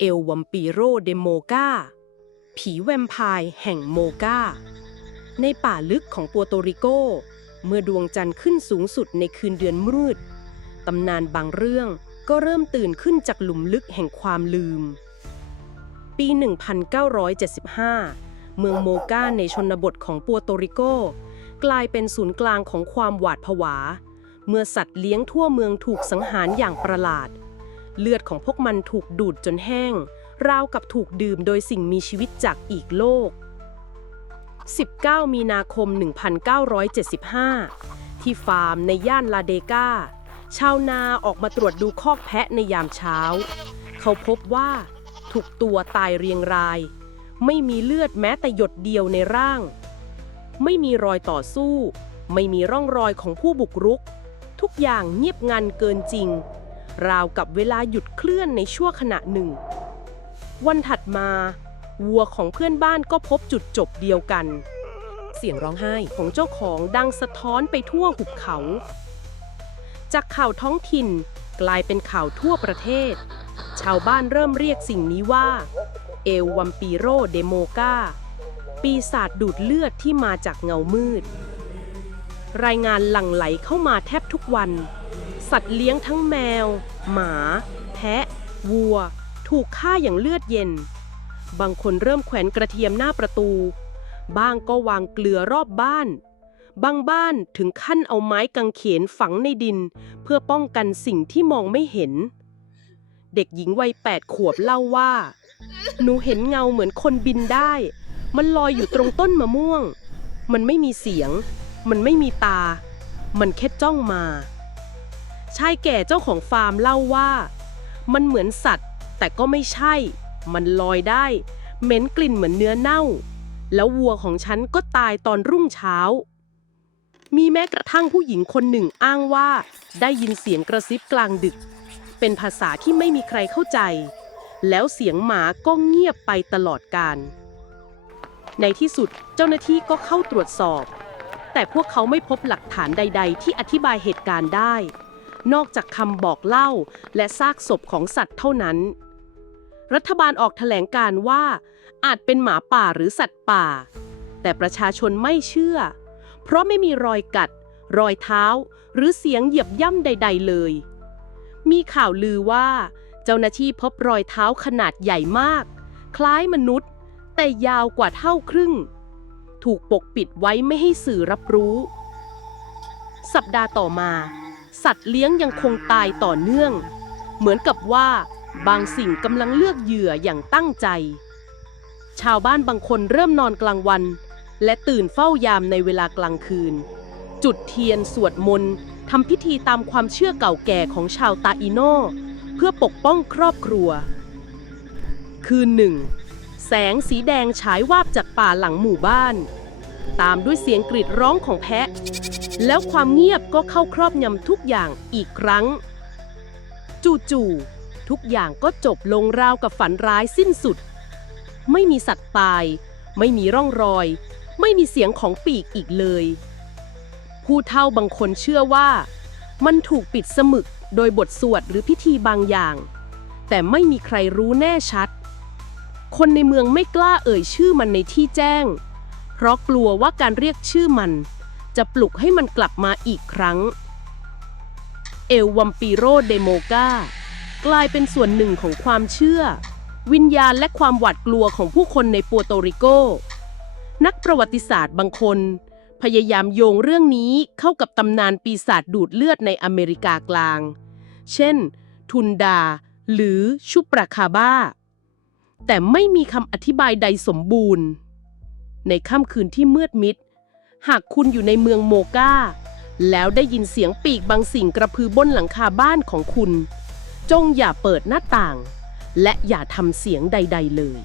เอลวัมปิโรเดโมกาผีแวมไพร์แห่งโมกาในป่าลึกของปัวโตริโก เมื่อดวงจันทร์ขึ้นสูงสุดในคืนเดือนมืด ตำนานบางเรื่องก็เริ่มตื่นขึ้นจากหลุมลึกแห่งความลืม ปี 1975 เมืองโมกาในชนบทของปัวโตริโก กลายเป็นศูนย์กลางของความหวาดผวา เมื่อสัตว์เลี้ยงทั่วเมืองถูกสังหารอย่างประหลาด เลือดของพวกมันถูกดูดจนแห้ง ราวกับถูกดื่มโดยสิ่งมีชีวิตจากอีกโลก 19 มีนาคม 1975 ที่ฟาร์มในย่านลาเดกาชาวนาออกมาตรวจดูคอกแพะในยามเช้า เขาพบว่าถูกตัวตายเรียงราย ไม่มีเลือดแม้แต่หยดเดียวในร่าง ไม่มีรอยต่อสู้ ไม่มีร่องรอยของผู้บุกรุก ทุกอย่างเงียบงันเกินจริง ราวกับเวลาหยุดเคลื่อนในชั่วขณะหนึ่ง วันถัดมาวัวของเพื่อนบ้านก็พบจุดจบเดียวกัน เสียงร้องไห้ของเจ้าของดังสะท้อนไปทั่วหุบเขา จากข่าวท้องถิ่นกลายเป็นข่าวทั่วประเทศ ชาวบ้านเริ่มเรียกสิ่งนี้ว่า เอลวัมปิโรเดโมกาปีศาจดูดเลือดที่มาจากเงามืด รายงานหลั่งไหลเข้ามาแทบทุกวัน สัตว์เลี้ยงทั้งแมว หมา แพะ วัว ถูกฆ่าอย่างเลือดเย็น บางคนเริ่มแขวนกระเทียมหน้าประตู บ้างก็วางเกลือรอบบ้าน บางบ้านถึงขั้นเอาไม้กางเขนฝังในดิน เพื่อป้องกันสิ่งที่มองไม่เห็น เด็กหญิงวัยแปดขวบเล่าว่า หนูเห็นเงาเหมือนคนบินได้ มันลอยอยู่ตรงต้นมะม่วง มันไม่มีเสียง มันไม่มีตา มันแค่จ้องมา ชายแก่เจ้าของฟาร์มเล่าว่า มันเหมือนสัตว์ แต่ก็ไม่ใช่ มันลอยได้ เหม็นกลิ่นเหมือนเนื้อเน่า แล้ววัวของฉันก็ตายตอนรุ่งเช้า มีแม้กระทั่งผู้หญิงคนหนึ่งอ้างว่า ได้ยินเสียงกระซิบกลางดึก เป็นภาษาที่ไม่มีใครเข้าใจ แล้วเสียงหมาก็เงียบไปตลอดการ ในที่สุดเจ้าหน้าที่ก็เข้าตรวจสอบ แต่พวกเขาไม่พบหลักฐานใด ๆ ที่อธิบายเหตุการณ์ได้ นอกจากคำบอกเล่า และซากศพของสัตว์เท่านั้น รัฐบาลออกแถลงการว่า อาจเป็นหมาป่าหรือสัตว์ป่า แต่ประชาชนไม่เชื่อ เพราะไม่มีรอยกัด รอยเท้า หรือเสียงเหยียบย่ำใด ๆ เลย มีข่าวลือว่า เจ้าหน้าที่พบรอยเท้าขนาดใหญ่มาก คล้ายมนุษย์ แต่ยาวกว่าเท่าครึ่ง ถูกปกปิดไว้ไม่ให้สื่อรับรู้ สัปดาห์ต่อมา สัตว์เลี้ยงยังคงตายต่อเนื่อง เหมือนกับว่าบางสิ่งกำลังเลือกเหยื่ออย่างตั้งใจ ชาวบ้านบางคนเริ่มนอนกลางวัน และตื่นเฝ้ายามในเวลากลางคืน จุดเทียนสวดมนต์ทำพิธีตามความเชื่อเก่าแก่ของชาวตาอิโนเพื่อปกป้องครอบครัว คืนหนึ่ง แสงสีแดงฉายวาบจากป่าหลังหมู่บ้าน ตามด้วยเสียงกรีดร้องของแพะ แล้วความเงียบก็เข้าครอบยำทุกอย่างอีกครั้ง จู่ๆทุกอย่างก็จบลงราวกับฝันร้ายสิ้นสุด ไม่มีสัตว์ตาย ไม่มีร่องรอย ไม่มีเสียงของปีกอีกเลย ผู้เฒ่าบางคนเชื่อว่า มันถูกปิดสมึกโดยบทสวดหรือพิธีบางอย่าง แต่ไม่มีใครรู้แน่ชัด คนในเมืองไม่กล้าเอ่ยชื่อมันในที่แจ้ง เพราะกลัวว่าการเรียกชื่อมัน จะปลุกให้มันกลับมาอีกครั้ง เอลวัมปิโรเดโมกากลายเป็นส่วนหนึ่งของความเชื่อ วิญญาณและความหวาดกลัวของผู้คนในปัวโตริโก นักประวัติศาสตร์บางคน พยายามโยงเรื่องนี้เข้ากับตำนานปีศาจดูดเลือดในอเมริกากลาง เช่น ทุนดา หรือชุปราคาบ้า แต่ไม่มีคำอธิบายใดสมบูรณ์ ในค่ำคืนที่มืดมิด หากคุณอยู่ในเมืองโมกาแล้วได้ยินเสียงปีกบางสิ่งกระพือบนหลังคาบ้านของคุณ จงอย่าเปิดหน้าต่าง และอย่าทำเสียงใด ๆ เลย